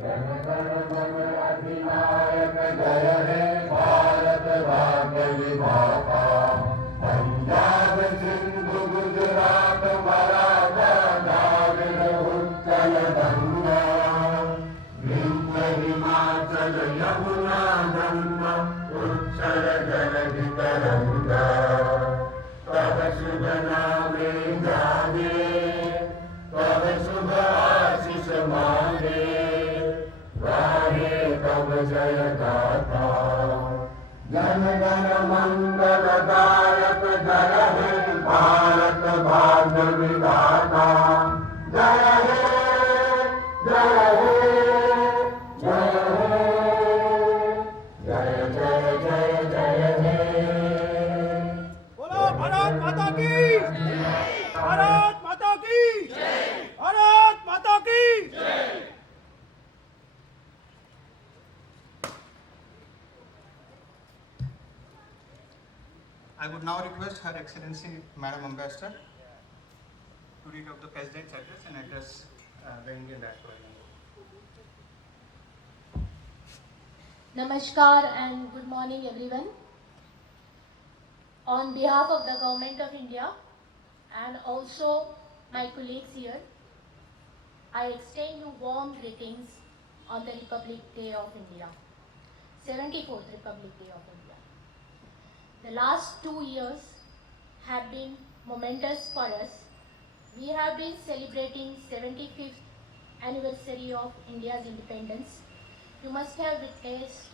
जन गण मन अधिनायक जय हे भारत भाग्य विधाता। पंजाब सिंधु गुजरात मराठा द्राविड़ उत्कल गंगा। विंध्य हिमाचल यमुना गंगा उच्चल जलधि तरंगा। तब शुभ नामे जागे तब शुभ आशीष मांगे। गाहे तब जय गाथा। जन गण मंगल दायक जय हे भारत भाग्य विधाता। जय हे जय हे जय हे जय जय जय जय हे। बोलो भारत माता की भारत माता की भारत माता की। I would now request Her Excellency Madam Ambassador to read out the President's address and address the Indian diaspora. Namaskar and good morning everyone. On behalf of the Government of India and also my colleagues here, I extend you warm greetings on the Republic Day of India, 74th Republic Day of India. The last 2 years have been momentous for us. We have been celebrating 75th anniversary of India's independence. You must have witnessed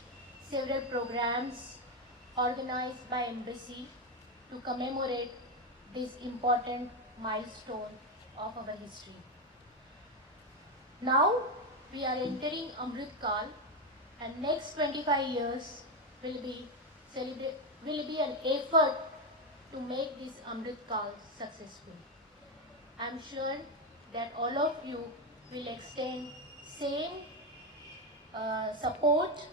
several programs organized by Embassy to commemorate this important milestone of our history. Now we are entering Amrit Kal, and next 25 years will be an effort to make this Amrit Kal successful. I am sure that all of you will extend same support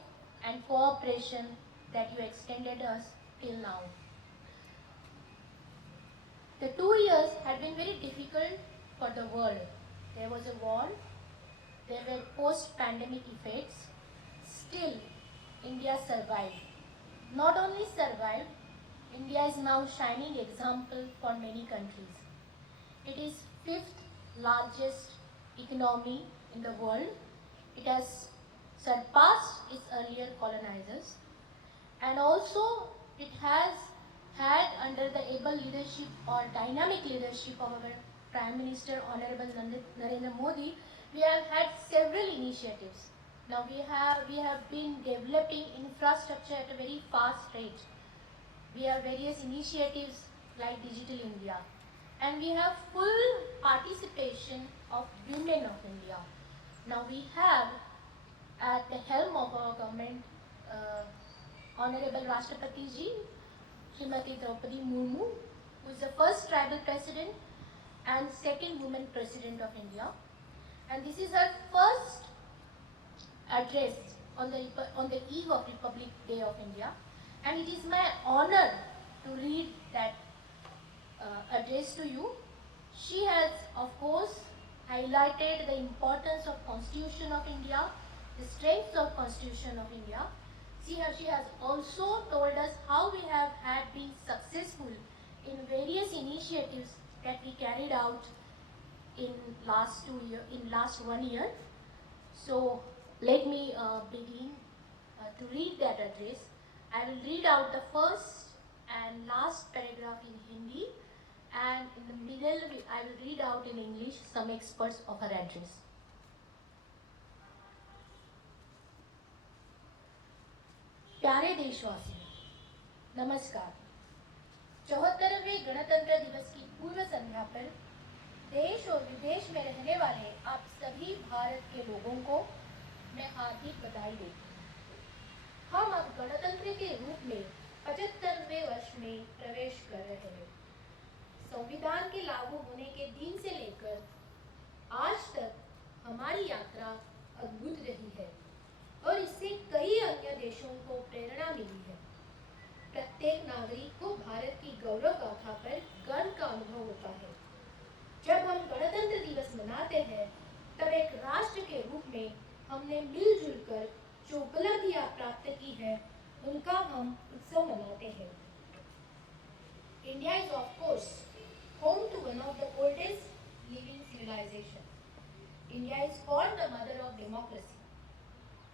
and cooperation that you extended us till now. The 2 years had been very difficult for the world. There was a war, there were post-pandemic effects. Still, India survived. Not only survived, India is now shining example for many countries. It is 5th largest economy in the world. It has surpassed its earlier colonizers, and also it has had, under the able leadership or dynamic leadership of our Prime Minister Honorable Narendra Modi, we have had several initiatives. Now we have been developing infrastructure at a very fast rate. We have various initiatives like Digital India, and we have full participation of women of India. Now we have at the helm of our government Honorable Rashtrapati Ji, Srimati Draupadi Murmu, who is the first tribal president and second woman president of India, and this is her first address on the eve of Republic Day of India, and it is my honor to read that address to you. She has, of course, highlighted the importance of Constitution of India, the strengths of Constitution of India. She has also told us how we have been successful in various initiatives that we carried out in last 1 year. So let me begin to read that address. I will read out the first and last paragraph in Hindi, and in the middle I will read out in English some experts of her address. प्यारे देशवासियों, नमस्कार। 74वें गणतंत्र दिवस की पूर्व संध्या पर देश और विदेश में रहने वाले आप सभी भारत के लोगों को मैं हार्दिक बधाई देती हूँ। हम अब गणतंत्र के रूप में 75वें वर्ष में प्रवेश कर रहे हैं। संविधान के लागू होने के दिन से लेकर आज तक हमारी यात्रा अद्भुत रही है और इससे कई अन्य देशों को प्रेरणा मिली है। प्रत्येक नागरिक को भारत की गौरव गाथा पर गर्व का अनुभव होता है। जब हम गणतंत्र दिवस मनाते हैं तब एक राष्ट्र के रूप में हमने मिलजुल कर जो उपलब्धियां प्राप्त की है उनका हम उत्सव मनाते हैं। India is of course home to one of the oldest living civilization. India is called the mother of democracy.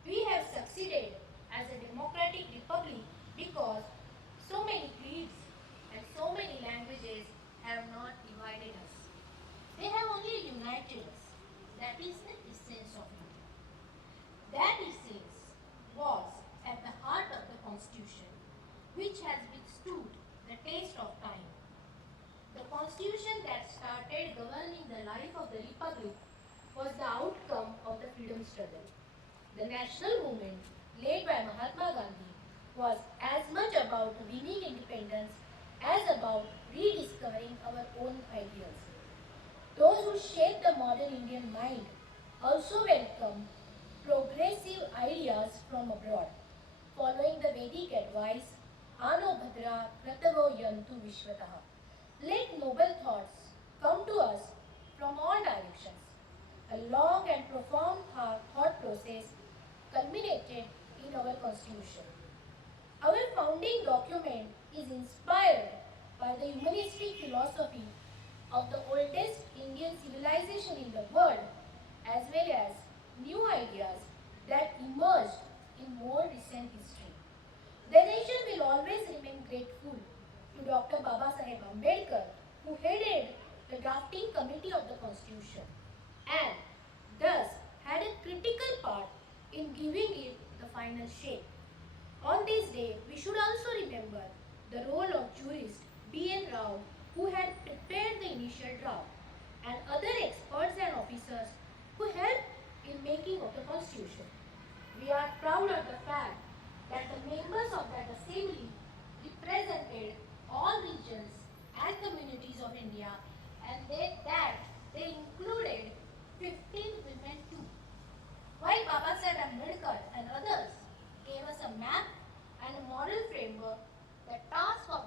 We have succeeded as a democratic republic because so many creeds and so many languages have not divided us. They have only united us. That is the essence of India. That essence was at the heart of the Constitution, which has withstood the test of time. The Constitution that started governing the life of the Republic was the outcome of the freedom struggle. The national movement led by Mahatma Gandhi was as much about winning independence as about rediscovering our own ideals. Those who shaped the modern Indian mind also welcomed progressive ideas from abroad, following the Vedic advice, Ano Bhadra Kratavo Yantu Vishwataha. Let noble thoughts come to us from all directions. A long and profound thought process culminated in our Constitution. Our founding document is inspired by the humanistic philosophy of the oldest Indian civilization in the world, as well as new ideas that emerged in more recent history. The nation will always remain grateful to Dr. Babasaheb Ambedkar, who headed the drafting committee of the Constitution and thus had a critical part in giving it the final shape. On this day, we should also remember the role of jurist B.N. Rao, who had prepared the initial draft, and other experts and officers who helped in making of the Constitution. We are proud of the fact that the members of that assembly represented all regions and communities of India, and that they included 15 women too. While Babasaheb Ambedkar and others gave us a map and a moral framework, the task of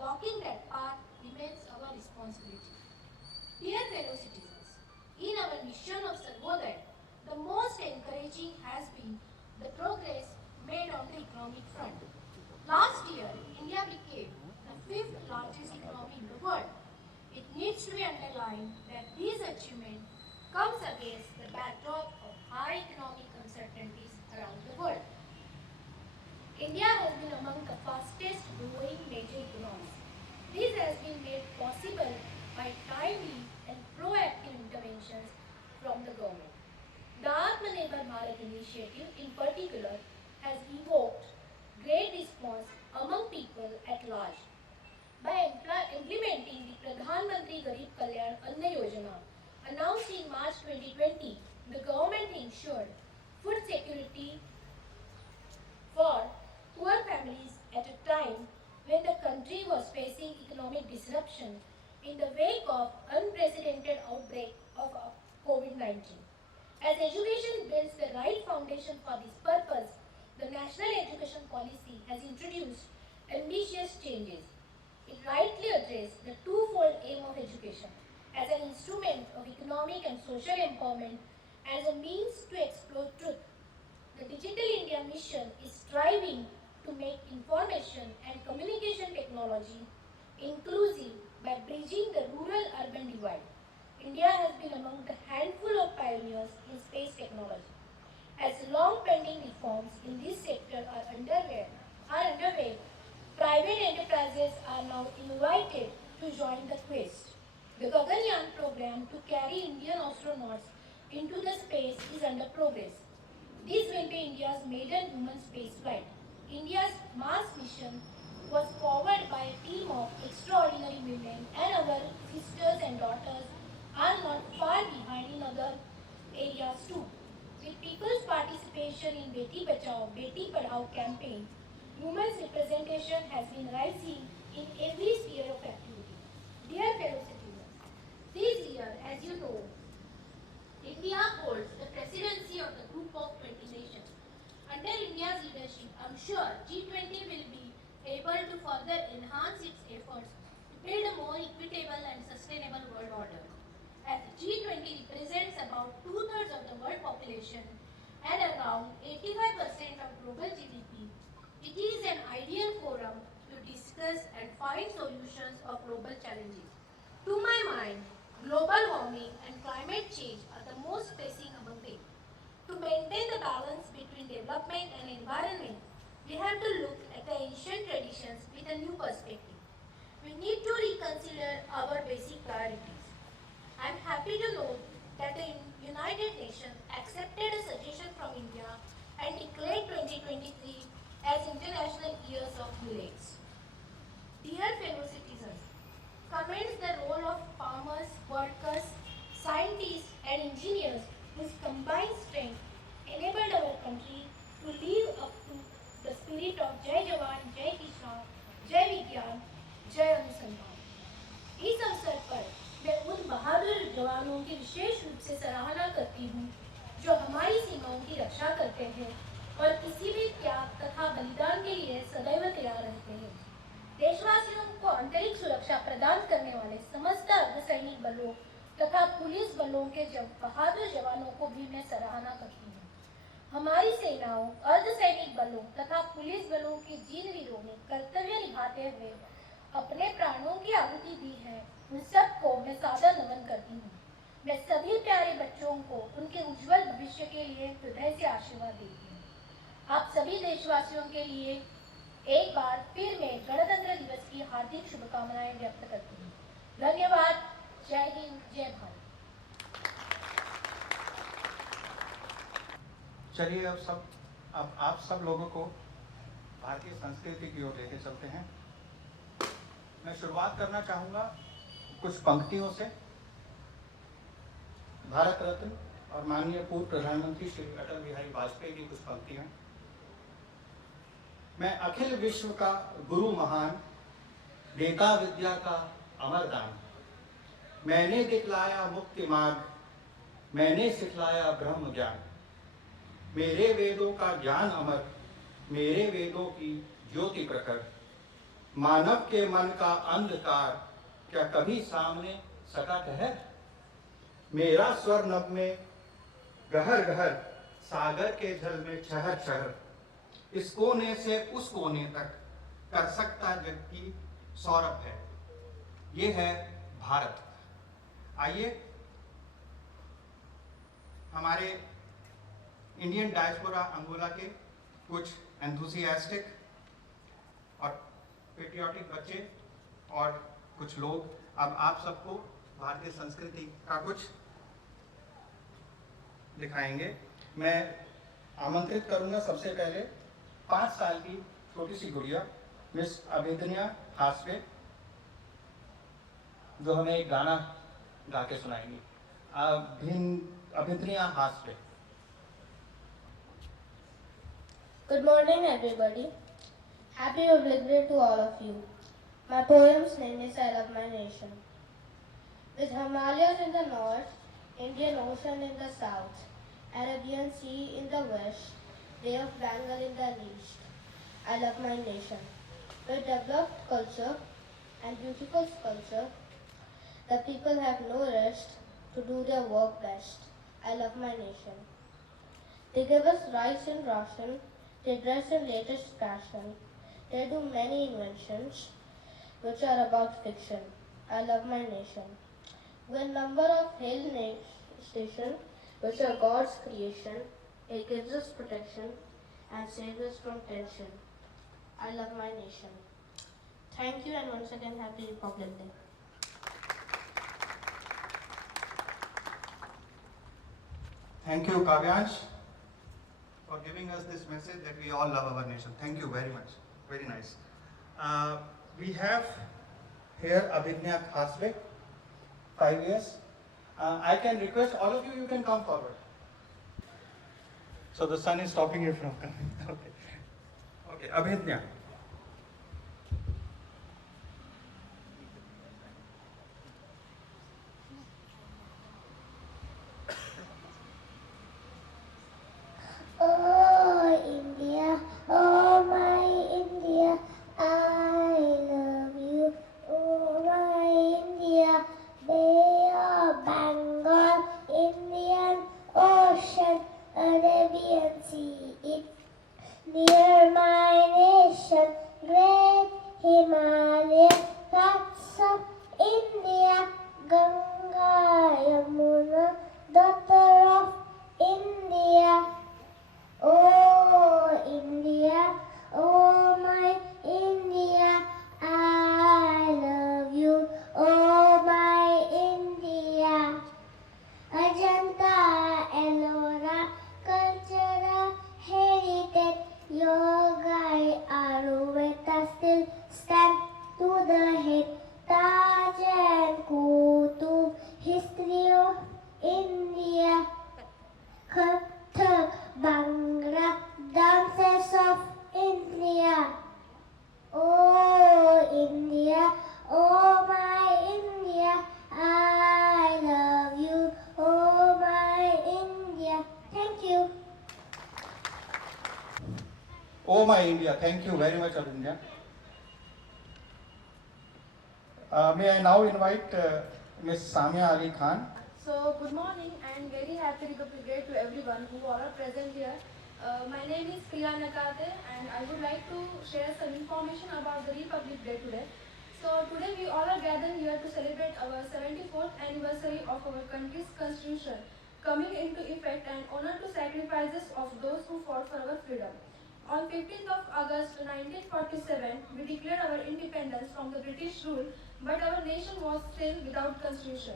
walking that path remains our responsibility. Dear fellow citizens, in our mission of Sarvodaya, the most encouraging has been the progress made on the economic front. Last year, India became the 5th largest economy in the world. It needs to be underlined that this achievement comes against the backdrop of high economic uncertainties around the world. India has been among the fastest growing major economies. This has been made possible by timely and proactive interventions from the government. The Atmanirbhar Bharat initiative in particular has evoked great response among people at large. By implementing the Pradhan Mantri Garib Kalyan Anna Yojana announced in March 2020, the government ensured food security for poor families at a time when the country was facing economic disruption in the wake of unprecedented outbreak of COVID-19. As education builds the right foundation for this purpose, the National Education Policy has introduced ambitious changes. It rightly addressed the twofold aim of education as an instrument of economic and social empowerment and as a means to explore truth. The Digital India mission is striving to make information and communication technology inclusive by bridging the rural-urban divide. India has been among the handful of pioneers in space technology. As long-pending reforms in this sector are underway, private enterprises are now invited to join the quest. The Gaganyaan program to carry Indian astronauts into the space is under progress. This will be India's maiden human space flight. India's Mars mission was forwarded by a team of extraordinary women, and our sisters and daughters are not far behind in other areas too. With people's participation in Beti Bachao, Beti Padhao campaign, women's representation has been rising in every sphere of activity. Dear fellow citizens, this year, as you know, India holds the presidency of the Group of 20 Nations. Under India's leadership, I'm sure G20 will be able to further enhance its efforts to build a more equitable and sustainable world order. As G20 represents about two-thirds of the world population and around 85% of global GDP. It is an ideal forum to discuss and find solutions of global challenges. To my mind, global warming and climate change are the most pressing among them. To maintain the balance between development and environment, we have to look at the ancient traditions with a new perspective. We need to reconsider our basic priorities. I am happy to note that the United Nations accepted a suggestion from India and declared 2023 as International Years of Millets. Dear fellow citizens, commends the role of farmers, workers, scientists and engineers whose combined strength enabled our country to live up to the spirit of Jai Jawan, Jai Kisan, Jai Vigyan, Jai अनुसंधान। इस अवसर पर मैं उन बहादुर जवानों की विशेष रूप से सराहना करती हूँ जो हमारी सीमाओं की रक्षा करते हैं और किसी भी त्याग तथा बलिदान के लिए सदैव तैयार रहते हैं। देशवासियों को आंतरिक सुरक्षा प्रदान करने वाले समस्त अर्धसैनिक बलों तथा पुलिस बलों के बहादुर जवानों को भी मैं सराहना करती हूँ। हमारी सेनाओं, अर्धसैनिक बलों तथा पुलिस बलों के जिन वीरों ने कर्तव्य निभाते हुए अपने प्राणों की आहुति दी है, उन सबको मैं सादर नमन करती हूँ। मैं सभी प्यारे बच्चों को उनके उज्जवल भविष्य के लिए हृदय से आशीर्वाद देती हूँ। आप सभी देशवासियों के लिए एक बार फिर मैं गणतंत्र दिवस की हार्दिक शुभकामनाएं व्यक्त करती हूँ। धन्यवाद। जय हिंद, जय भारत। चलिए अब आप सब लोगों को भारतीय संस्कृति की ओर लेके चलते हैं। मैं शुरुआत करना चाहूँगा कुछ पंक्तियों से। भारत रत्न और माननीय पूर्व प्रधानमंत्री श्री अटल बिहारी वाजपेयी की कुछ पंक्तियाँ। मैं अखिल विश्व का गुरु महान, देता विद्या का अमर दान। मैंने दिखलाया मुक्ति मार्ग, मैंने सिखलाया ब्रह्म ज्ञान। मेरे वेदों का ज्ञान अमर, मेरे वेदों की ज्योति प्रखर। मानव के मन का अंधकार क्या कभी सामने सका ठहर। मेरा स्वर नभ में गहर गहर, सागर के जल में छहर छहर। इस कोने से उस कोने तक कर सकता जग की सौरभ है। ये है भारत। आइए हमारे इंडियन डायस्पोरा अंगोला के कुछ एंथुसियास्टिक और पेट्रियाटिक बच्चे और कुछ लोग अब आप सबको भारतीय संस्कृति का कुछ दिखाएंगे। मैं आमंत्रित करूंगा सबसे पहले 5 साल की छोटी सी गुड़िया मिस अभिदन्या हासवे, जो हमें एक गाना गा के सुनाएंगी। Abhidnya हासवे। Good morning, everybody. Happy Republic Day to all of you. My poem's name is I Love My Nation. With Himalayas in the north, Indian Ocean in the south, Arabian Sea in the west, Bay of Bengal in the east, I love my nation. With developed culture and beautiful sculpture, the people have no rest to do their work best. I love my nation. They give us rice and ration, they dress in latest fashion, they do many inventions which are about fiction. I love my nation. With number of hill stations which are God's creation, it gives us protection and saves us from tension. I love my nation. Thank you, and once again Happy Republic Day. Thank you, Kavyansh, for giving us this message that we all love our nation. Thank you very much. Very nice. We have here Abhidnya Khasbe, 5 years. I can request all of you can come forward. So the sun is stopping you from coming. Okay. Okay, Abhidnya. Oh India, oh my India, I love you. Oh my India, Bay of Bengal. Oh my India, thank you very much, Abhinya. May I now invite Ms. Samia Ali Khan. So, good morning and very happy Republic Day to everyone who are present here. My name is Priya Nakate and I would like to share some information about the Republic Day today. So, today we all are gathered here to celebrate our 74th anniversary of our country's constitution coming into effect and honor to sacrifices of those who fought for our freedom. On 15th of August 1947, we declared our independence from the British rule, but our nation was still without constitution.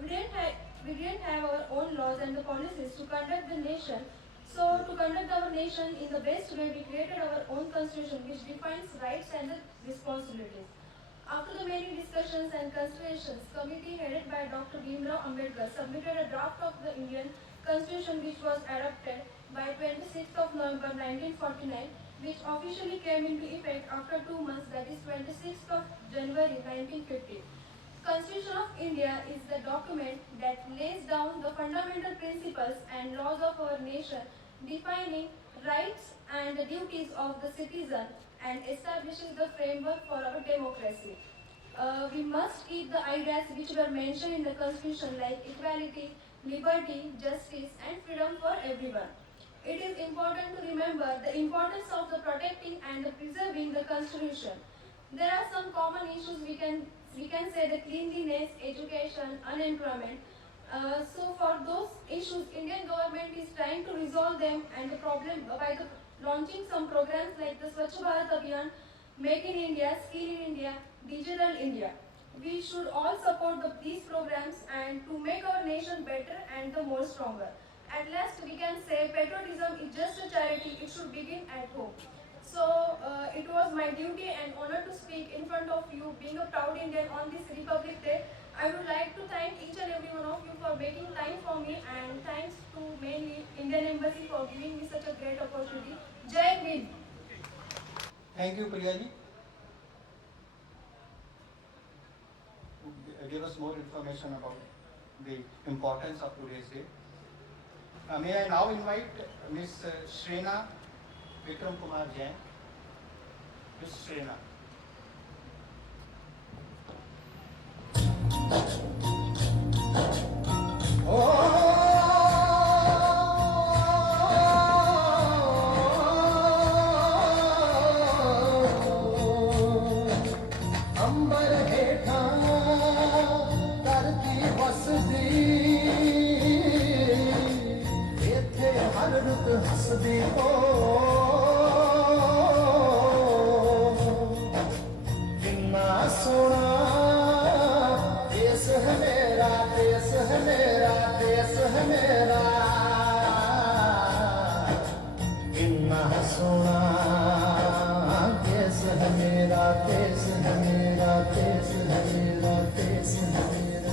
We didn't have our own laws and the policies to conduct the nation. So to conduct our nation in the best way, we created our own constitution which defines rights and the responsibilities. After the many discussions and considerations, committee headed by Dr. Bhimrao Ambedkar submitted a draft of the Indian Constitution which was adopted by 26th of November 1949, which officially came into effect after 2 months, that is 26th of January 1950. Constitution of India is the document that lays down the fundamental principles and laws of our nation, defining rights and the duties of the citizen and establishing the framework for our democracy. We must keep the ideas which were mentioned in the Constitution like equality, liberty, justice and freedom for everyone. It is important to remember the importance of the protecting and the preserving the Constitution. There are some common issues we can say the cleanliness, education, unemployment. So for those issues, Indian government is trying to resolve them and the problem by launching some programs like the Swachh Bharat Abhiyan, Make in India, Skill in India, Digital India. We should all support these programs and to make our nation better and the more stronger. At last we can say patriotism is just a charity, it should begin at home. So it was my duty and honor to speak in front of you, being a proud Indian on this Republic Day. I would like to thank each and every one of you for making time for me, and thanks to mainly Indian Embassy for giving me such a great opportunity. Jai Hind. Thank you, Priya ji. Give us more information about the importance of today's day. May I now invite Ms. Shrena Vikram Kumar Jain. Ms. Shrena. हसदी हो किन्ना सोना देश है मेरा, देश है मेरा, देश है मेरा, किन्ना सोना देश है मेरा, देश है मेरा, देश है मेरा, देश है मेरा।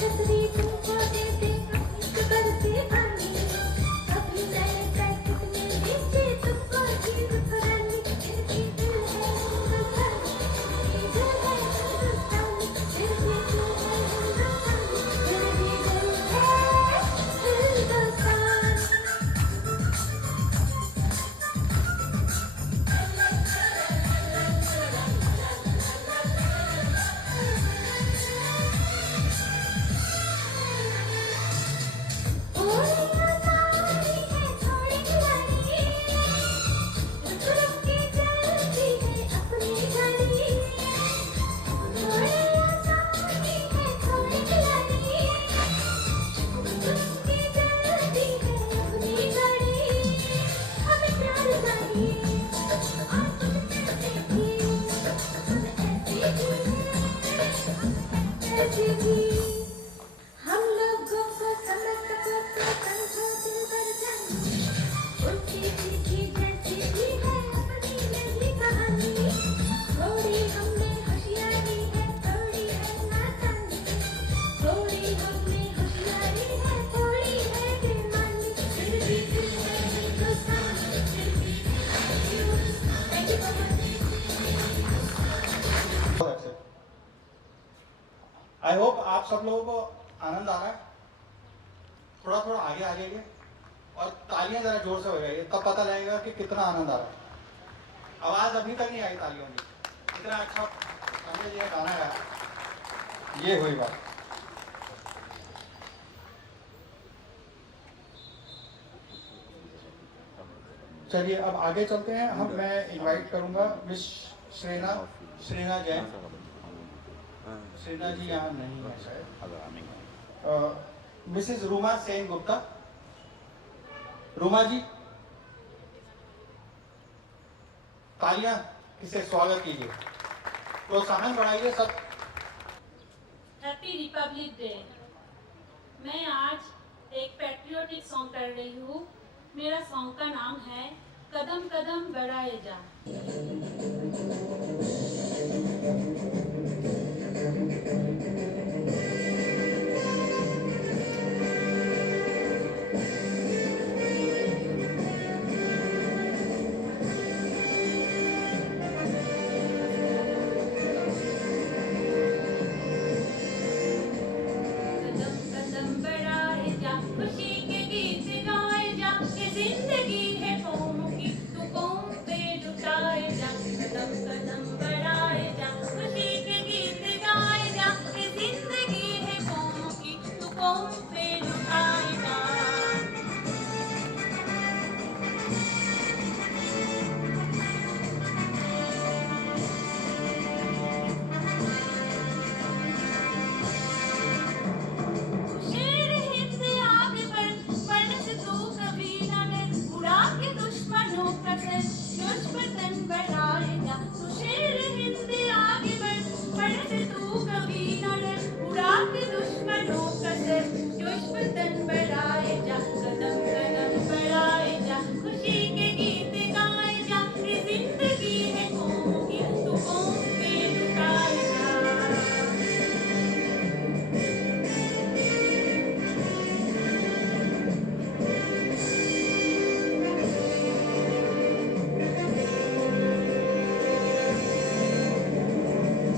छतरी तुमको दे दे अपनी बरसे पानी कभी नए पैकेट में बेचे तुमको जीव फरानी फिर भी दिल है हिंदुस्तानी दिल है हिंदुस्तानी फिर भी दिल है हिंदुस्तानी फिर भी दिल है हिंदुस्तानी हम लोगों को समझ को समझो दिल भर जानी उल्टी सीधी जैसी भी है अपनी नई कहानी थोड़ी हमने होशियारी है थोड़ी है नादानी थोड़ी हमने होशियारी है थोड़ी है बेईमानी फिर भी दिल है हिंदुस्तानी फिर भी thank you so much. I hope आप सब लोगों को आनंद आ रहा है। थोड़ा थोड़ा आगे आ जाइए और तालियां जरा जोर से हो जाइए, तब पता लगेगा कि कितना आनंद आ रहा है। आवाज अभी तक नहीं आई तालियों की, इतना अच्छा हमने ये गाना गाया, ये हुई बात। चलिए अब आगे चलते हैं हम। मैं इनवाइट करूंगा मिस श्रेना जैन। श्रेना जी यहाँ नहीं है शायद। मिसेस रूमा सेन गुप्ता। रूमा जी, तालियां इसे स्वागत कीजिए, प्रोत्साहन बढ़ाइए सब। Happy Republic day. मैं आज एक पैट्रियोटिक सॉन्ग कर रही हूँ। मेरा सॉन्ग का नाम है कदम कदम बढ़ाए जा। कदम कदम बढ़ाए जा, खुशी के गीत गाए जा, ये जिंदगी है कौम की, तू कौम पे लुटाए जा। कदम कदम बढ़ाए जा, खुशी के गीत गाए जा, ये जिंदगी है कौम की, तू कौम पे लुटाए जा। शेर हिंद आगे बढ़ने से तू कभी न डर, उड़ा के दुश्मनों का सर, दुश्मन बढ़ाए जा। तू शेर हिंद आगे बढ़ने से तू कभी न डर, उड़ा के दुश्मनों का सर, दुश्मन बढ़ाए जा। कदम कदम बढ़ाए जा, खुशी के गीत गाए जा, ये जिंदगी है कौम की, तू कौम पे लुटाए जा।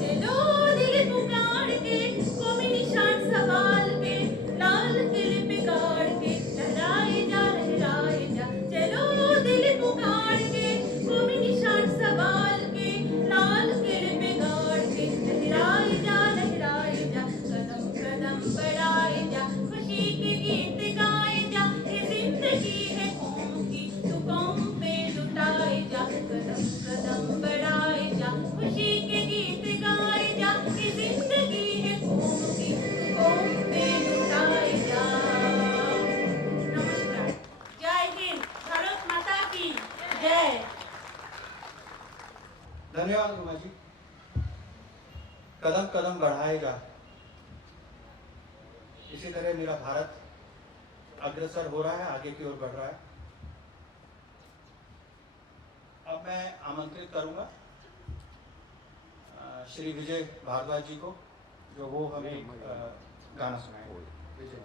चलो दिल पुकार के, कौमी निशान संभाल के, लाल किले पे गाड़ के, लहराए जा लहराए जा। चलो दिल पुकार के, कौमी निशान संभाल के, लाल किले पे गाड़ के, लहराए जा लहराए जा। कदम कदम बढ़ाए जा, खुशी के गीत गाए जा, ये जिंदगी है कौम की, तू कौम पे लुटाए जा। कदम कदम बढ़ाए जा, खुशी के गीत गाए जा, ये जिंदगी है कौम की, तू कौम पे लुटाए जा। नमस्कार। जय हिंद। भारत माता की जय। धन्यवाद रूमा जी। कदम कदम बढ़ाए जा, इसी तरह मेरा भारत अग्रसर हो रहा है, आगे की ओर बढ़ रहा है। अब मैं आमंत्रित करूंगा श्री विजय भारद्वाज जी को, जो वो हमें गाना सुनाएंगे। विजय।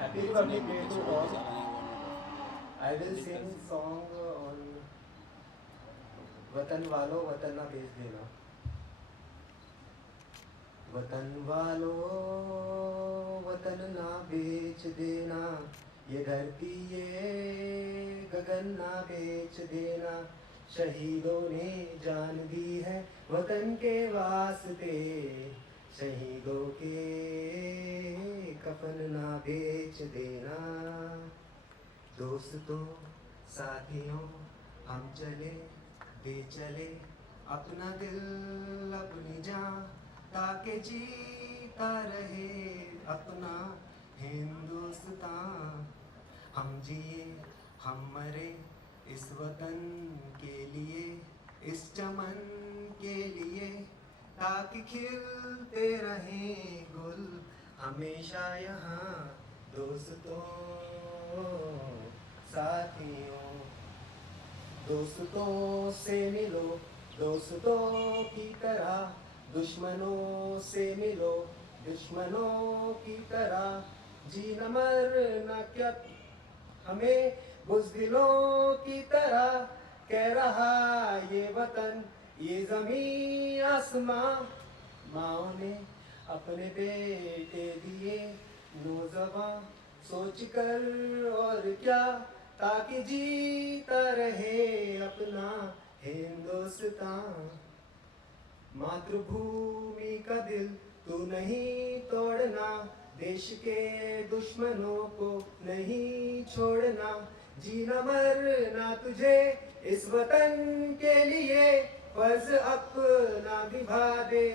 Happy Republic Day to all. I will sing song on वतन वालों वतन ना बेच देना। वतन वालों वतन ना बेच देना, ये धरती ये गगन ना बेच देना। शहीदों ने जान दी है वतन के वास्ते, शहीदों के कफन ना बेच देना। दोस्तों साथियों हम चले बेचले अपना दिल अपनी जान, ताकि जीता रहे अपना हिंदुस्तान। हम जिए हम मरे इस वतन के लिए, इस चमन के लिए, ताकि खिलते रहें गुल हमेशा यहाँ। दोस्तों साथियों दोस्तों से मिलो दोस्तों की तरह, दुश्मनों से मिलो दुश्मनों की तरह। जीना मरना क्या हमें बुज़दिलों की तरह, कह रहा ये वतन ये ज़मीं आसमां। माँओं ने अपने बेटे दिए नौजवां, सोच कर और क्या, ताकि जीता रहे अपना हिंदुस्तान। मातृभूमि का दिल तू नहीं तोड़ना, देश के दुश्मनों को नहीं छोड़ना। जीना मरना तुझे इस वतन के लिए, फर्ज अपना निभा दे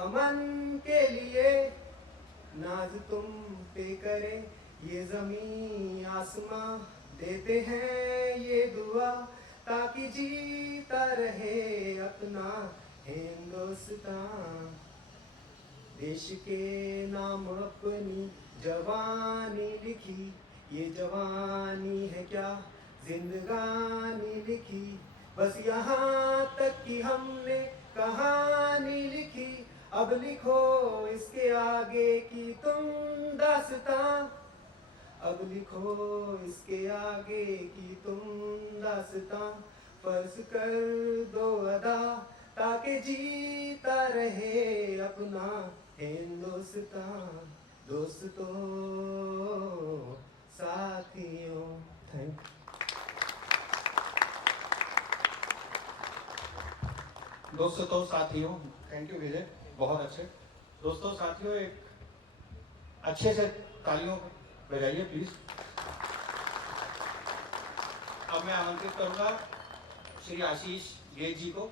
अमन के लिए। नाज तुम पे करे ये ज़मीं आसमां, देते हैं ये दुआ ताकि जीता रहे अपना हिंदुस्तान। देश के नाम अपनी जवानी लिखी, ये जवानी है क्या जिंदगानी लिखी। बस यहाँ तक कि हमने कहानी लिखी, अब लिखो इसके आगे की तुम दास्तां। अब लिखो इसके आगे की तुम दास्तां। फर्ज कर दो अदा ताकि जीता रहे अपना हिंदुस्तान। दोस्तों साथियों, थैंक यू। दोस्तों साथियों, थैंक यू विजय, बहुत अच्छे। दोस्तों साथियों, एक अच्छे से तालियों बजाइए प्लीज। अब मैं आमंत्रित करूंगा श्री आशीष गेट जी को।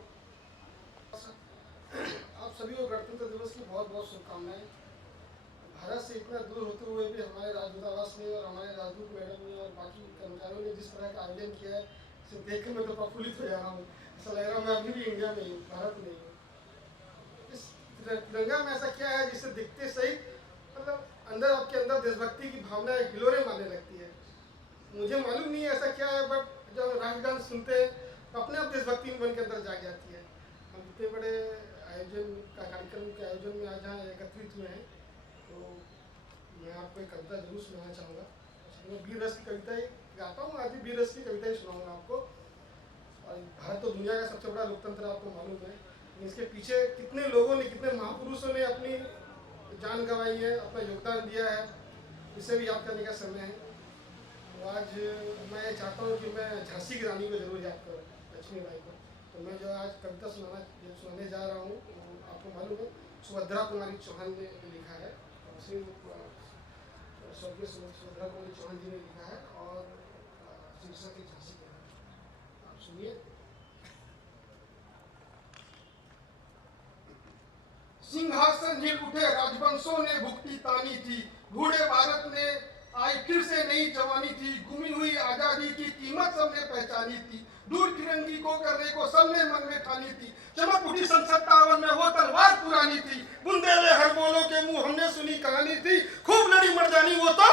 आप सभी को गणतंत्र दिवस की बहुत बहुत शुभकामनाएं। भारत से इतना दूर होते हुए भी हमारे राजदूतावास ने और हमारे राजदूत मैडम ने और बाकी कर्मचारियों ने जिस तरह का आयोजन किया है, इसे देख कर मैं तो प्रफुल्लित हो जा रहा हूँ। ऐसा लग रहा है मैं अभी भी इंडिया में हूँ, भारत में हूँ। इस तिरंगा में ऐसा क्या है जिससे दिखते सही मतलब अंदर आपके अंदर देशभक्ति की भावना हिलोरे मारने लगती है। मुझे मालूम नहीं है ऐसा क्या है, बट जब राष्ट्रगान सुनते हैं तो अपने आप देशभक्ति मन के अंदर जाग जाती है। हम इतने बड़े आयोजन का कार्यक्रम के आयोजन में आज यहाँ एकत्रित हुए हैं, तो मैं आपको एक कविता जरूर सुनाना चाहूँगा। मैं वीर रस की कविता ही गाता हूँ, आज वीर रस की कविता ही सुनाऊँगा आपको। और भारत तो दुनिया का सबसे बड़ा लोकतंत्र आपको मालूम है, इसके पीछे कितने लोगों ने, कितने महापुरुषों ने अपनी जान गंवाई है, अपना योगदान दिया है, इसे भी याद करने का समय है। तो आज मैं चाहता हूँ कि मैं झांसी की रानी को जरूर याद करूँ, लक्ष्मीबाई को। तो मैं जो आज कविता सुनाने जा रहा हूँ, आपको मालूम है सुभद्रा कुमारी चौहान ने लिखा है, स्वर्गीय सुभद्रा कुमारी चौहान जी ने लिखा है, और शीर्षक है झांसी की रानी। आप सुनिए। सिंहासन हिल उठे राजवंशों ने भुगती तानी थी, बूढ़े भारत ने आई फिर से नई जवानी थी। गुमी हुई आजादी की कीमत सबने पहचानी थी, दूर तिरंगी को करने को सबने मन में ठानी थी। चमक उठी सन 57 में वो तलवार पुरानी थी, बुंदेले हर बोलों के मुंह हमने सुनी कहानी थी। खूब लड़ी मर्दानी वो तो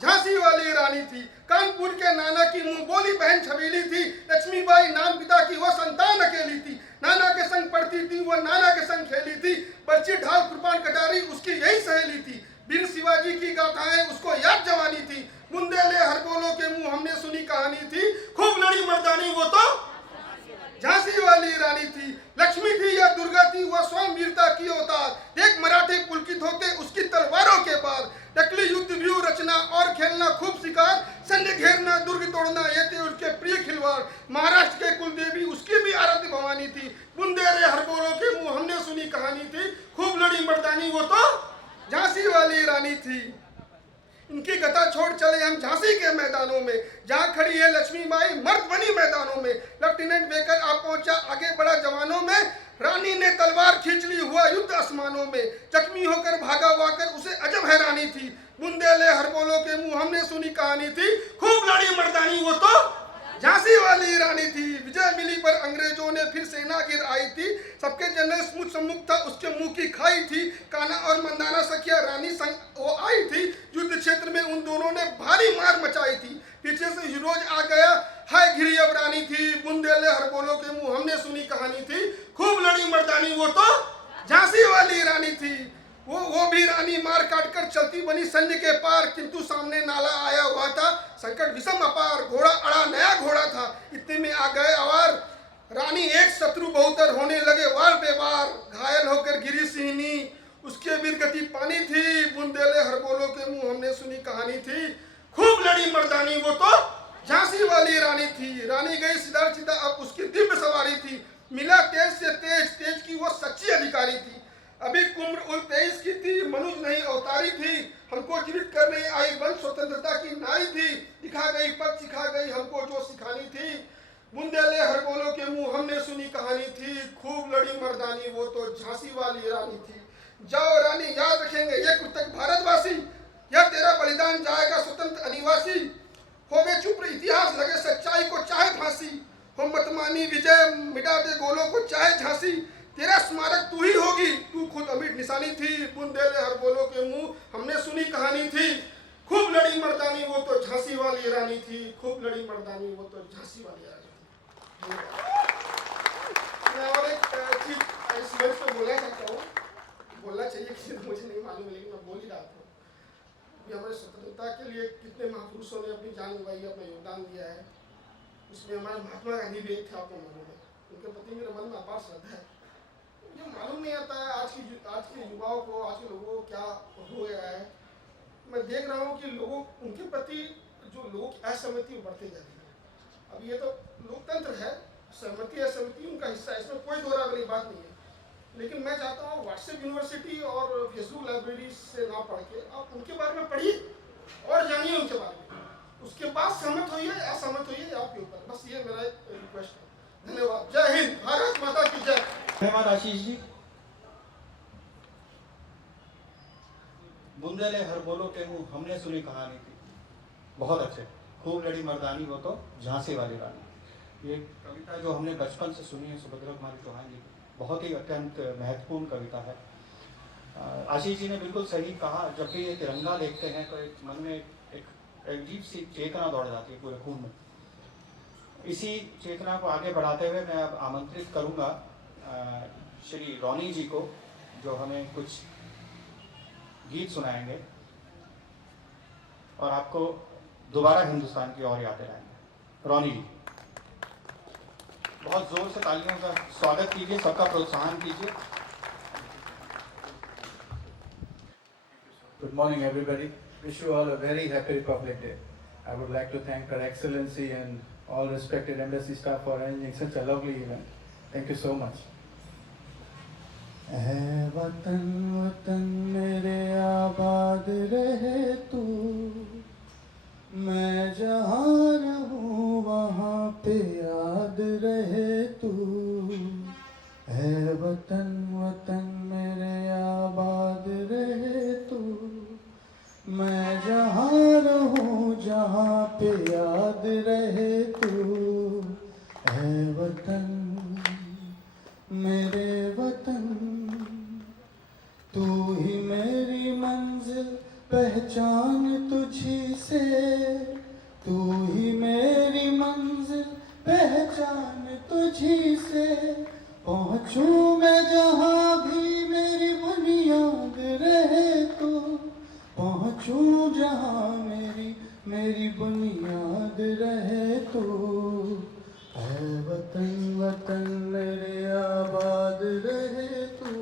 झांसी वाली रानी थी, कानपुर के नाना की मुंह बोली बहन छबीली थी। लक्ष्मीबाई नाम पिता की वो संतान अकेली थी, नाना के संग पढ़ती वह नाना के संग खेली थी, बर्ची ढाल कृपाण कटारी उसकी यही सहेली थी, वीर शिवाजी की गाथाएं उसको याद जवानी थी, बुंदेले हरबोलों के मुंह हमने सुनी कहानी थी, खूब लड़ी मर्दानी वो तो झांसी वाली रानी थी, लक्ष्मी थी या दुर्गा थी वह स्वयं वीरता की अवतार, देख मराठे पुलकित होते उसकी तलवारों के पार, नकली युद्ध व्यू रचना और खेलना खूब शिकार, सैन्य घेरना दुर्ग तोड़ना ये थे उसके प्रिय खिलवाड़, महाराष्ट्र के कुलदेवी उसकी भी आराध्य भवानी थी, बुंदेले हरबोलों के मुंह हमने सुनी कहानी थी, खूब लड़ी मर्दानी वो तो झांसी वाली रानी थी। इनकी गता छोड़ चले हम झांसी के मैदानों में, जहां खड़ी है लक्ष्मी बाई मर्द बनी मैदानों में, लेफ्टिनेंट बेकर आप पहुंचा आगे बढ़ा जवानों में, रानी ने तलवार खींच ली हुआ युद्ध आसमानों में, जख्मी होकर भागा वाकर उसे अजब हैरानी थी, बुंदेले हरबोलों के मुंह हमने सुनी कहानी थी, खूब लड़ी मर्दानी वो तो झांसी वाली रानी थी। विजय मिली पर अंग्रेजों ने फिर सेना गिर आई थी, सबके जनरल स्मुख सम्मुख था उसके मुंह की खाई थी, काना और मंदाना सखिया रानी संग वो आई थी, युद्ध क्षेत्र में उन दोनों ने भारी मार मचाई थी, पीछे से हिरोज आ गया हाय घिरी अब रानी थी, बुंदेले हरबोलों के मुंह हमने सुनी कहानी थी, खूब लड़ी मर्दानी वो तो झांसी वाली रानी थी। वो भी रानी मार काट कर चलती बनी सैन्य के पार, किंतु सामने नाला आया हुआ था, संकट विषम अपार, घोड़ा अड़ा नया घोड़ा था, इतने में आ गए अवार, रानी एक शत्रु बहुतर होने लगे वार बेवार, घायल होकर गिरी सिंहनी उसके वीर गति पानी थी, बुंदेले हरबोलों के मुंह हमने सुनी कहानी थी, खूब लड़ी मर्दानी वो तो झांसी वाली रानी थी। रानी गई सीधा सीधा अब उसकी दिव्य सवारी थी, मिला तेज से तेज, तेज की वो सच्ची अधिकारी थी, अभी कुम्र उल 23 की थी, मनुज नहीं अवतारी थी, हमको जीवित करने आई बल स्वतंत्रता की नारी थी, दिखा गई पद सिखा गई हमको जो सिखानी थी, बुंदेले हरबोलों के मुंह हमने सुनी कहानी थी, खूब लड़ी मर्दानी वो तो झांसी वाली रानी थी। जाओ रानी याद रखेंगे ये कृतज्ञ भारतवासी, यह तेरा बलिदान जाएगा स्वतंत्र अनिवासी, हो गए चुप इतिहास लगे सच्चाई को चाहे फांसी, हो मतमानी विजय मिटा दे गोलों को चाहे झांसी, तेरा स्मारक तू ही होगी, तू खुद अमिट निशानी थी, बुंदेले हरबोलों के मुंह हमने सुनी कहानी थी, खूब लड़ी मर्दानी वो तो झांसी वाली रानी थी, खूब लड़ी मर्दानी वो तो झांसी वाली रानी थी। मैं और एक चीज इस मंच पे बोलना चाहता हूँ, बोलना चाहिए किसी को मुझे नहीं मालूम है लेकिन मैं बोल ही रहा था, अभी हमारे स्वतंत्रता के लिए कितने महापुरुषों ने अपनी जान गंवाई, अपना योगदान दिया है, उसमें हमारे महात्मा गांधी भी एक थे, आपको मालूम है, उनके प्रति मेरे मन में अपार श्रद्धा है। मुझे मालूम नहीं आता है आज के युवाओं को, आज के लोगों को क्या हो गया है, मैं देख रहा हूँ कि लोगों उनके प्रति जो लोग असहमति में बढ़ते जा रही है। अब ये तो लोकतंत्र है, सहमति असहमति उनका हिस्सा है, इसमें कोई दोहरा वाली बात नहीं है, लेकिन मैं चाहता हूँ व्हाट्सएप यूनिवर्सिटी और फेसबुक लाइब्रेरी से ना पढ़ के आप उनके बारे में पढ़िए और जानिए उनके बारे में, उसके बाद सहमत होइए असहमत होइए आपके ऊपर, बस ये मेरा एक रिक्वेस्ट है। धन्यवाद। जय हिंद, भारत माता की जय। धन्यवाद आशीष जी। बुंदेले हरबोलों के मुंह हमने सुनी कहानी थी, बहुत अच्छे, खूब लड़ी मर्दानी वो तो झांसी वाली रानी। ये कविता जो हमने बचपन से सुनी है सुभद्रा कुमारी चौहान जी की, बहुत ही अत्यंत महत्वपूर्ण कविता है। आशीष जी ने बिल्कुल सही कहा, जब भी ये तिरंगा देखते हैं तो एक मन में एक अजीब सी चेतना दौड़ जाती है पूरे खून में। इसी चेतना को आगे बढ़ाते हुए मैं अब आमंत्रित करूंगा श्री रोनी जी को, जो हमें कुछ गीत सुनाएंगे और आपको दोबारा हिंदुस्तान की ओर याद दिलाएंगे। रोनी जी, बहुत जोर से तालियों का स्वागत कीजिए, सबका प्रोत्साहन कीजिए। Good morning, everybody. Wish you all a very happy Republic Day. I would like to thank Her Excellency and all respected embassy staff for arranging such a lovely event. Thank you so much. ऐ वतन वतन मेरे आबाद रहे तू, मैं जहाँ रहूँ वहाँ पे याद रहे तू। ऐ वतन वतन मेरे आबाद रहे तू, मैं जहाँ रहूँ जहाँ पे याद रहे तू। ऐ वतन मेरे वतन, तू ही मेरी मंजिल पहचान तुझी से, तू ही मेरी मंजिल पहचान तुझी से। पहुँचूँ मैं जहाँ मेरे आबाद रहे तू,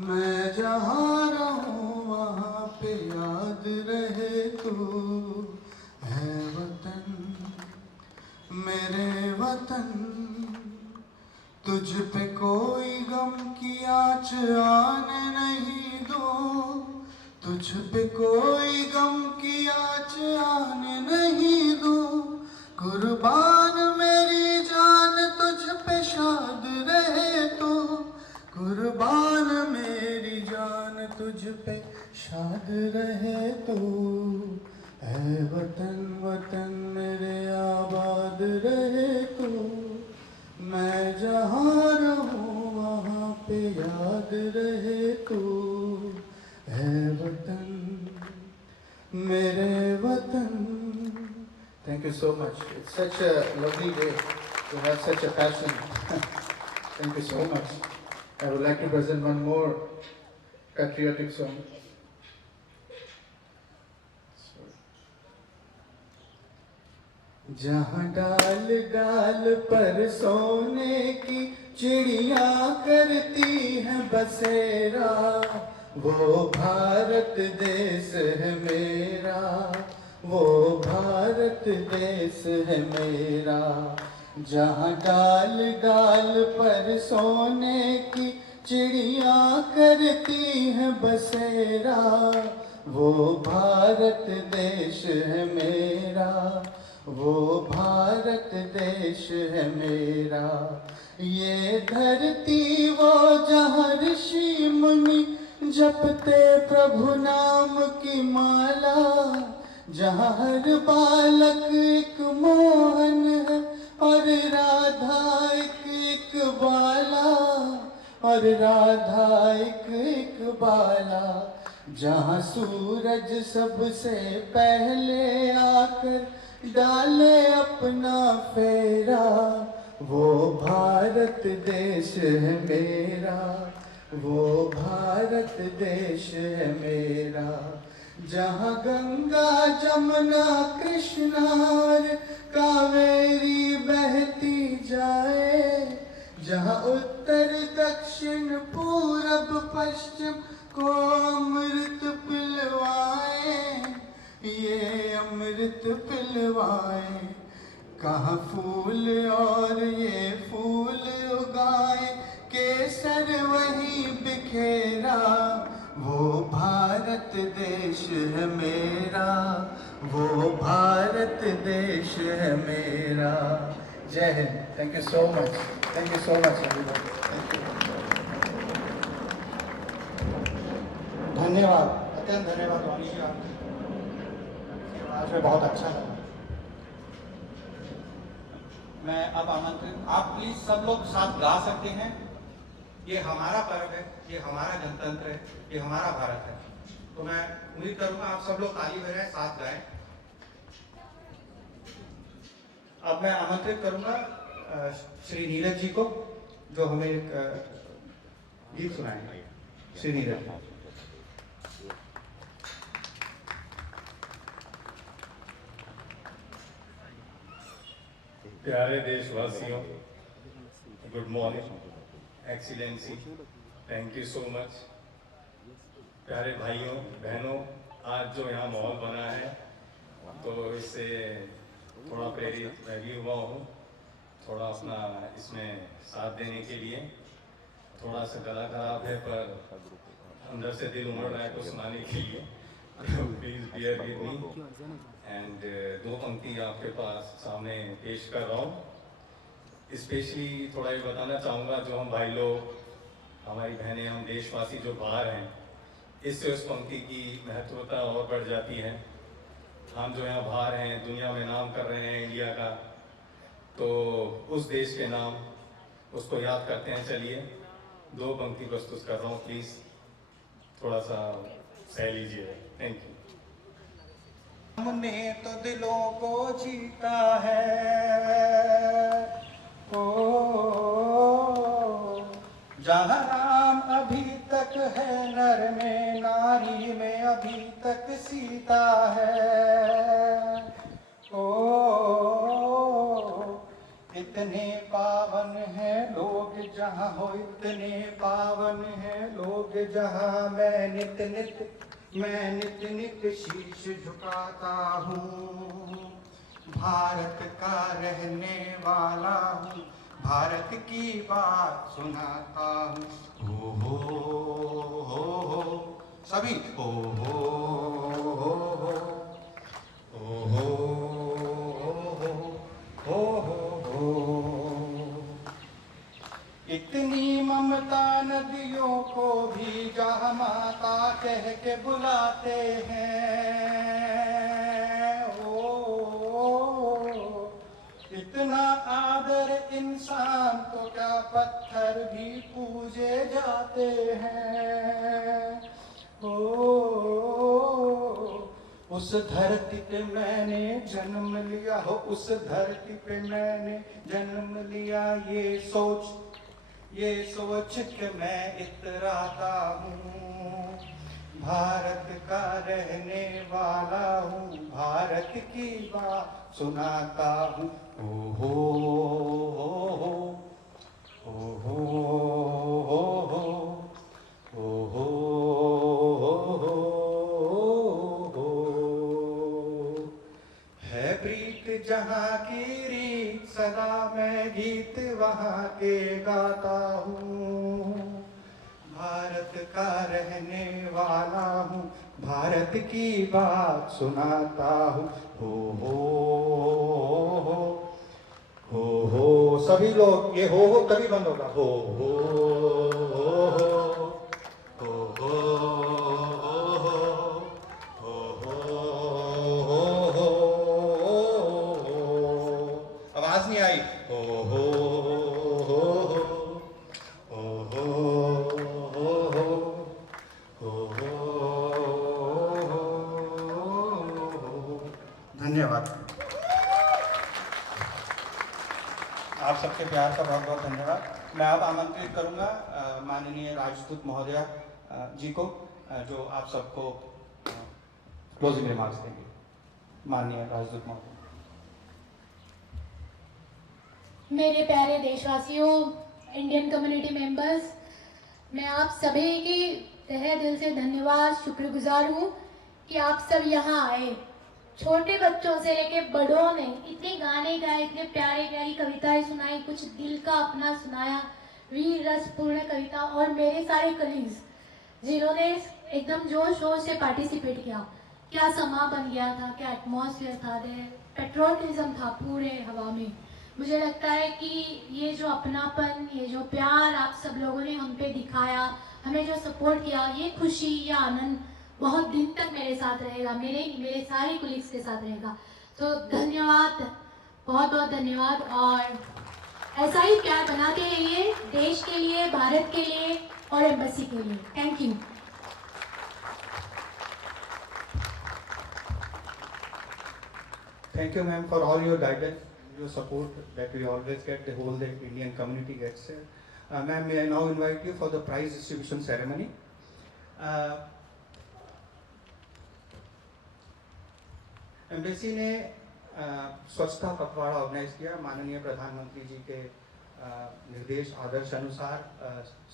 मैं जहाँ रहूँ वहाँ पे याद रहे तू। है वतन मेरे वतन, तुझ पे कोई गम की आँच आने नहीं दूँ, तुझ पे कोई गम की आँच आने नहीं दूँ। कुर्बान मेरी जान तुझ पे शाद रहे तू, कुर्बान मेरी जान तुझ पे शाद रहे तू। है वतन वतन मेरे आबाद रहे तू, मैं जहाँ रहूँ वहाँ पे याद रहे तू। है वतन मेरे वतन। Thank you so much. It's such a lovely day to have such a passion. Thank you so much. I would like to present one more patriotic song. जहाँ डाल डाल पर सोने की चिड़िया करती है बसेरा, वो भारत देश है मेरा, वो भारत देश है मेरा। जहाँ डाल डाल पर सोने की चिड़िया करती है बसेरा, वो भारत देश है मेरा, वो भारत देश है मेरा। ये धरती वो जहाँ ऋषि मुनि जपते प्रभु नाम की माला, जहाँ हर बालक एक मोहन है और राधा एक बाला, और राधा एक बाला। जहाँ सूरज सबसे पहले आकर डाले अपना फेरा, वो भारत देश है मेरा, वो भारत देश है मेरा। जहाँ गंगा जमुना कृष्णा और कावेरी बहती जाए, जहाँ उत्तर दक्षिण पूरब पश्चिम को अमृत पिलवाए, ये अमृत पिलवाए। कहाँ फूल और ये फूल उगाए, केसर वहीं बिखेरा, वो भारत देश है मेरा, वो भारत देश है मेरा। जय Hind. Thank you so much. Thank you so much everyone. धन्यवाद, अत्यंत धन्यवाद वाणी जी, आपकी आवाज में बहुत अच्छा लगा। मैं अब आमंत्रित, आप प्लीज सब लोग साथ गा सकते हैं। ये हमारा पर्व है, ये हमारा गणतंत्र है, ये हमारा भारत है। तो मैं उम्मीद करूंगा आप सब लोग ताली बजाएं, साथ गाएं। अब मैं आमंत्रित करूंगा श्री नीरज जी को, जो हमें एक गीत सुनाएंगे। श्री नीरज जी। प्यारे देशवासियों, good morning, excellency, thank you so much. प्यारे भाइयों बहनों, आज जो यहाँ माहौल बना है तो इससे थोड़ा प्रेरित मैं भी हुआ हूँ, थोड़ा अपना इसमें साथ देने के लिए। थोड़ा सा गला खराब है पर अंदर से दिल उमड़ रहा है तो सुनाने के लिए। Please bear with me. And दो पंक्ति आपके पास सामने पेश कर रहा हूँ। स्पेशली थोड़ा ये बताना चाहूँगा, जो हम भाई लोग, हमारी बहनें, हम देशवासी जो बाहर हैं, इससे उस पंक्ति की महत्वता और बढ़ जाती है। हम जो यहाँ बाहर हैं, दुनिया में नाम कर रहे हैं इंडिया का, तो उस देश के नाम उसको याद करते हैं। चलिए दो पंक्ति प्रस्तुत कर रहा हूँ, प्लीज़ थोड़ा सा सह लीजिए। Thank you. हमने तो दिलों को जीता है, ओ जहाँ राम अभी तक है नर में, नारी में अभी तक सीता है। ओ इतने पावन है लोग जहाँ हो, इतने पावन है लोग जहाँ, मैं नित नित शीश झुकाता हूँ। भारत का रहने वाला हूँ, भारत की बात सुनाता हूँ। ओ हो सभी ओ हो इतनी ममता नदियों को भी जहाँ माता कह के बुलाते हैं। ओ इतना आदर इंसान को क्या पत्थर भी पूजे जाते हैं। उस धरती पे मैंने जन्म लिया हो, उस धरती पे मैंने जन्म लिया, ये सोच के मैं इतराता हूँ। भारत का रहने वाला हूँ, भारत की बात सुनाता हूँ। ओ हो है प्रीत जहाँ की रीत, सदा मैं गीत वहाँ के गाता हूँ। भारत का रहने वाला हूँ, भारत की बात सुनाता हूँ। हो सभी लोग ये हो तभी बंद होगा। आवाज नहीं आई। धन्यवाद। आप सबके प्यार का बहुत बहुत धन्यवाद। मैं अब आमंत्रित करूंगा माननीय राजदूत महोदया जी को, जो आप सबको क्लोजिंग रिमार्क्स देंगे। माननीय राजदूत महोदया। मेरे प्यारे देशवासियों, इंडियन कम्युनिटी मेंबर्स, मैं आप सभी की तहे दिल से धन्यवाद शुक्रगुजार हूँ कि आप सब यहाँ आए। छोटे बच्चों से लेके बड़ों ने इतने गाने गाए, इतने प्यारे प्यारी कविताएं सुनाई, कुछ दिल का अपना सुनाया, वीर रस पूर्ण कविता, और मेरे सारे कलीग्स जिन्होंने एकदम जोश शोर से पार्टिसिपेट किया। क्या समा बन गया था, क्या एटमॉस्फेयर था, पेट्रोटिज्म था पूरे हवा में। मुझे लगता है कि ये जो अपनापन, ये जो प्यार आप सब लोगों ने हम पे दिखाया, हमें जो सपोर्ट किया, ये खुशी, ये आनंद बहुत दिन तक मेरे साथ रहेगा, मेरे सारे कोलीग्स के साथ रहेगा। तो धन्यवाद, बहुत बहुत धन्यवाद, और ऐसा ही प्यार बनाते रहिए देश के लिए, भारत के लिए और एम्बेसी के लिए। Thank you. Thank you, ma'am, for all your guidance, your support that we always get, the whole Indian community gets. Ma'am, may I now invite you for the prize distribution ceremony. Embassy ने स्वच्छता पखवाड़ा organise किया। माननीय प्रधानमंत्री जी के निर्देश आदर्श अनुसार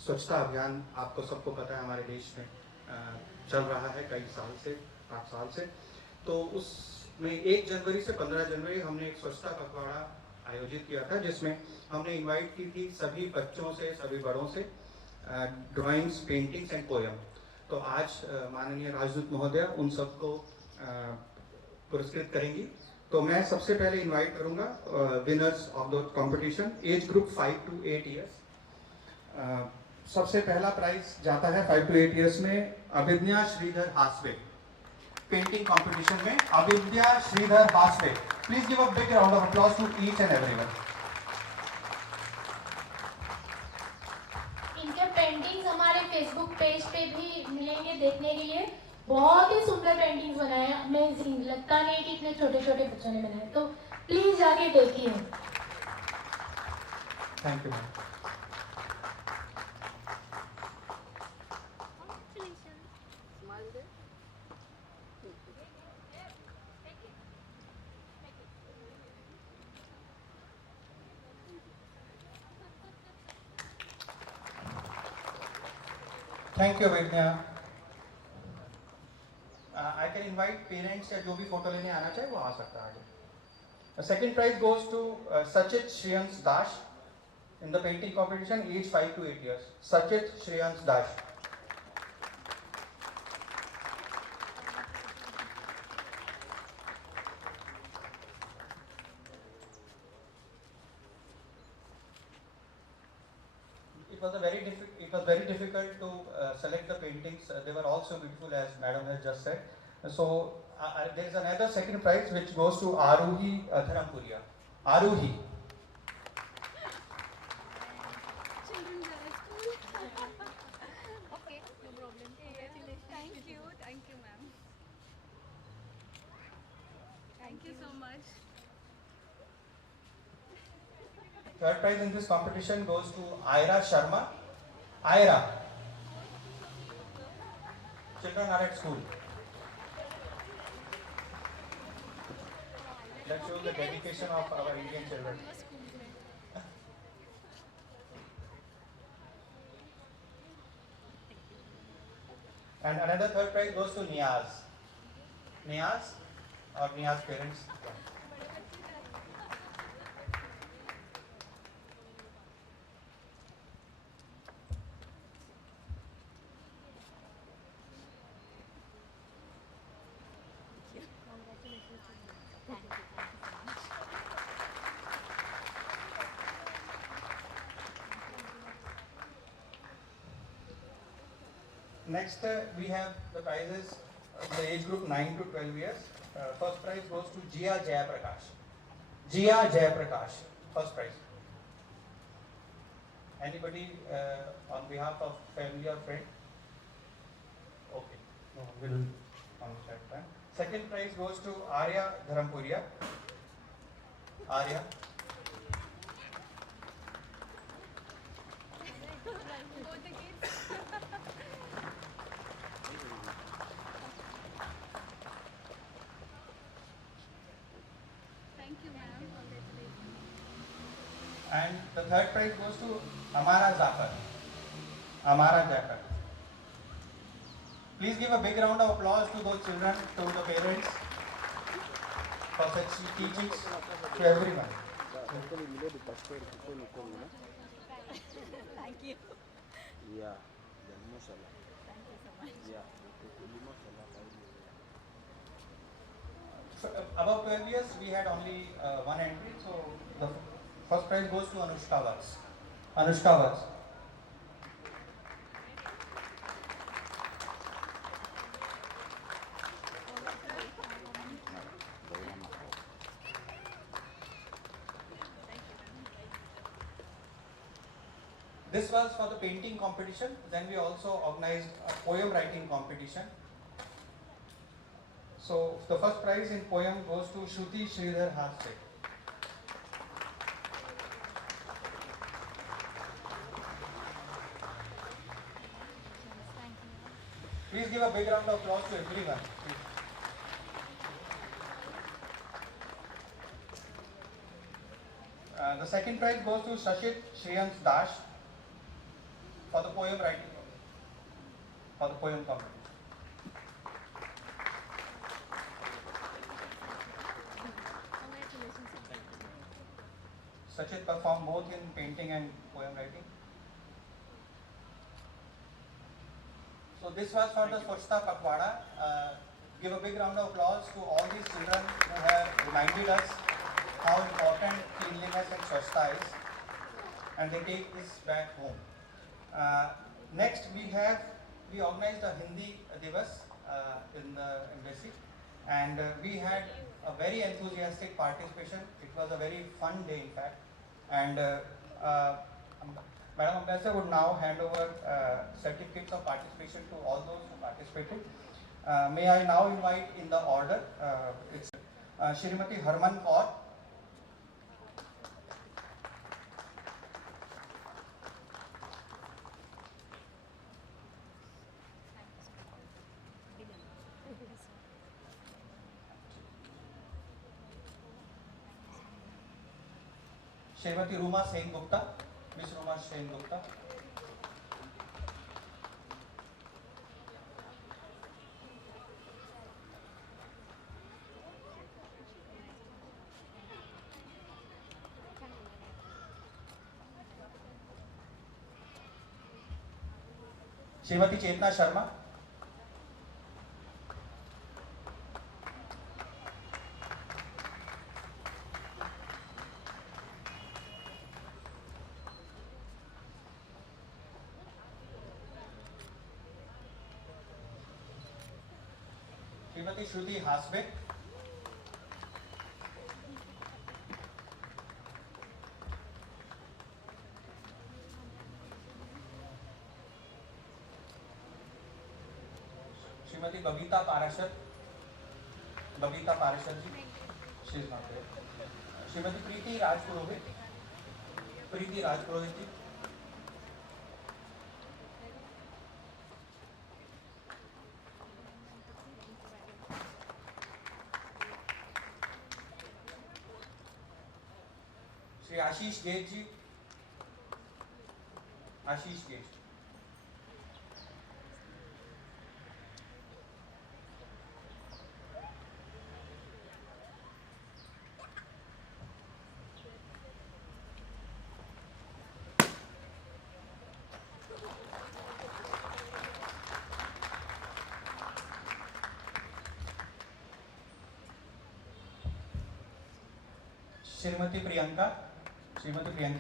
स्वच्छता अभियान आपको सबको पता है हमारे देश में चल रहा है कई साल से, 8 साल से। तो उसमें 1 जनवरी से 15 जनवरी हमने एक स्वच्छता पखवाड़ा आयोजित किया था, जिसमें हमने इनवाइट की थी सभी बच्चों से, सभी बड़ों से, ड्राइंग्स, पेंटिंग्स एंड पोयम। तो आज माननीय राजदूत महोदया उन सबको पुरस्कृत करेंगी। तो मैं सबसे पहले इनवाइट करूंगा winners of the competition, age group 5 to 8 years. सबसे पहला प्राइज जाता है 5 to 8 ईयर्स में अभिज्ञा श्रीधर हासवे, पेंटिंग कंपटीशन में Abhigya Shridhar Haswe. Please give a big round of applause to each and everyone. इनके पेंटिंग्स हमारे फेसबुक पेज पे भी मिलेंगे देखने के लिए। बहुत ही सुंदर पेंटिंग्स बनाए हैं, अमेजिंग। लगता नहीं कि इतने छोटे छोटे बच्चों ने बनाए, तो प्लीज जाके देखिए। Thank you. Thank you Vidya. I can invite parents या जो भी फोटो लेने आना चाहे वो आ सकता है आगे। Second prize goes to Sachit Shreyans Das in the painting competition, age 5 to 8 years. Sachit Shreyans Dash. It was very difficult to select the paintings. They were all so beautiful, as Madam has just said. So there is another second prize which goes to Aruhi Dharampuria. Aruhi. Thank you, ma'am. Thank you so much. Third prize in this competition goes to Ira Sharma. Ira. Children are at school. That shows the dedication of our Indian children. And another third prize goes to Niaz. Niaz or Niaz parents. Next, we have the prizes of the age group 9 to 12 years. First prize goes to Jia Jayaprakash. Jia Jayaprakash, first prize. Anybody on behalf of family or friend? Okay, no, we'll come that time. Second prize goes to Arya Dharampuria. Arya. Thank you, ma'am. And the third prize goes to Amara Zafar. Amara Zafar. Please give a big round of applause to those children, to the parents, for such teachings to everyone. Thank you. Yeah, mashallah. Thank you so much. Yeah, So, above 12 years, we had only one entry. So the first prize goes to Anushka Vats. Anushka Vats. This was for the painting competition. Then we also organized a poem writing competition. So the first prize in poem goes to Shruti Sridhar Hasse. Please give a big round of applause to everyone. The second prize goes to Sachit Shreyans Dash for the poem writing, for the poem competition. Sachit performed both in painting and poem writing. So this was for the Swachhta Pakhwada. Give a big round of applause to all these children who have reminded us how important cleanliness and Swachhta is, and they take this back home. Next we organized a Hindi Divas in the embassy, and we had a very enthusiastic participation. It was a very fun day, in fact, and Madam Ambassador would now hand over certificates of participation to all those who participated. May I now invite in the order, it's Shrimati Harman Kaur, Shrimati Ruma Sen Gupta, Miss Ruma Sen Gupta, Shrimati Chetna Sharma, Shrimati Shruti Hasbe, Shrimati Babita Parashar ji, she is not there. Shrimati Preeti Rajpurohit ji, Shri Ashish Gate ji, Shrimati Priyanka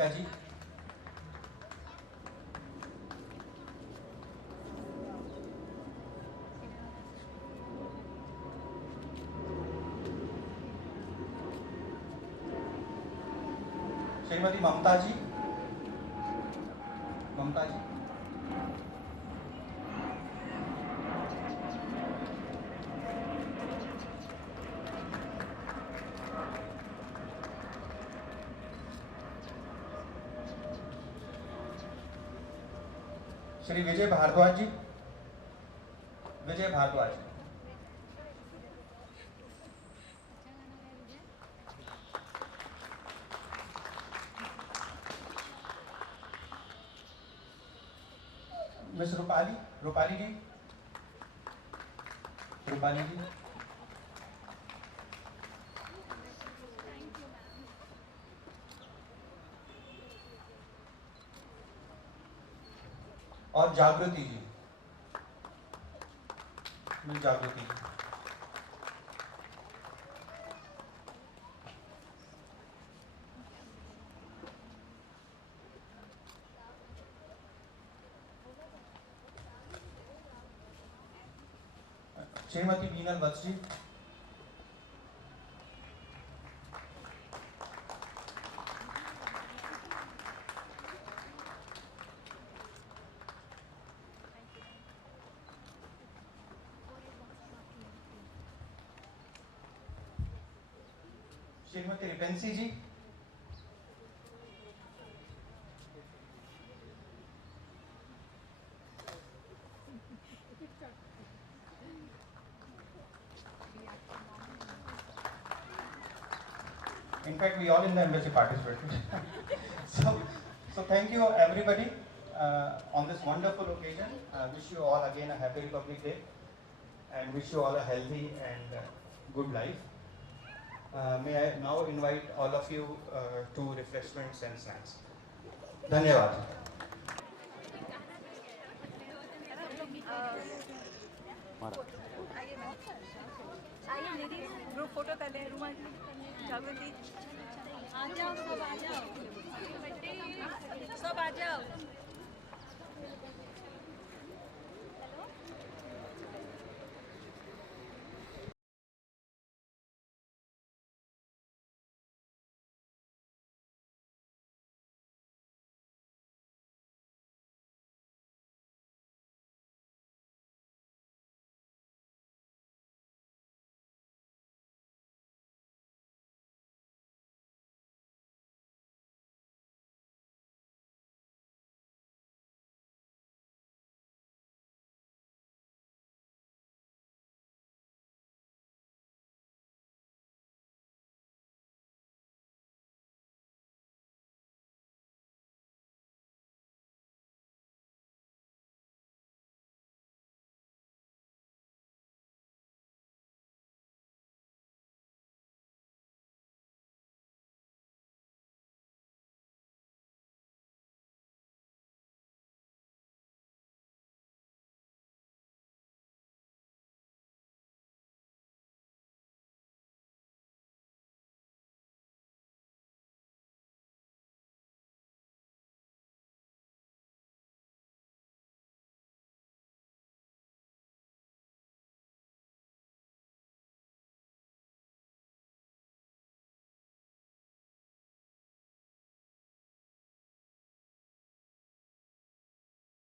ji, Shrimati Mamta ji, Shri Vijay Bhardwaj ji, miss Rupali ji, और जागृति जी, miss जागृति जी। श्रीमती बीनल वत्स जी, श्रीमती रिपेंसी जी, in fact we all in the embassy participated. so thank you everybody on this wonderful occasion. Wish you all again a happy Republic Day and wish you all a healthy and good life. May I now invite all of you to refreshments and snacks. धन्यवाद। आइए दीदी, group photo कर ले। रुमा जागृति, आ जाओ, सब आ जाओ, सब आ जाओ।